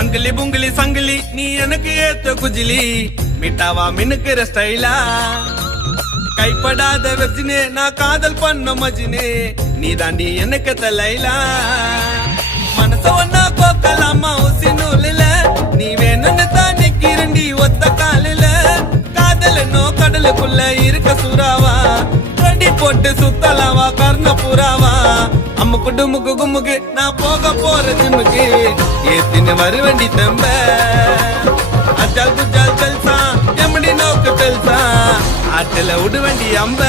அங்கிலி புங்கிலி சங்கிலி நீ எனக்கு ஏத்த குஜிலி மிட்டாவா மினுக்கிற ஸ்டைலா கைப்படாத வெர்ஜினே நான் காதல் பண்ண மஜினே நீ தாண்டி எனக்கு தலைலா மனச ஒன்னா கோக்கலாமா ஊசி நூலில நீ வேணும்னு தான் நிக்கிறண்டி ஒத்த காலில காதல் என்னோ கடலுக்குள்ள இருக்க சுறாவா கடி போட்டு சுத்தலாவா கர்ண புறாவா அம்முக்கு டுமுக்கு கும்முக்கு நான் போக போற ஜிம்முக்கு ஏத்தின்னு வருவண்டி தம்ப அஜால் குஜால் ஜல்சா எம்மடி நோக்கு தெல்சா ஆட்டல உடுவண்டி அம்ப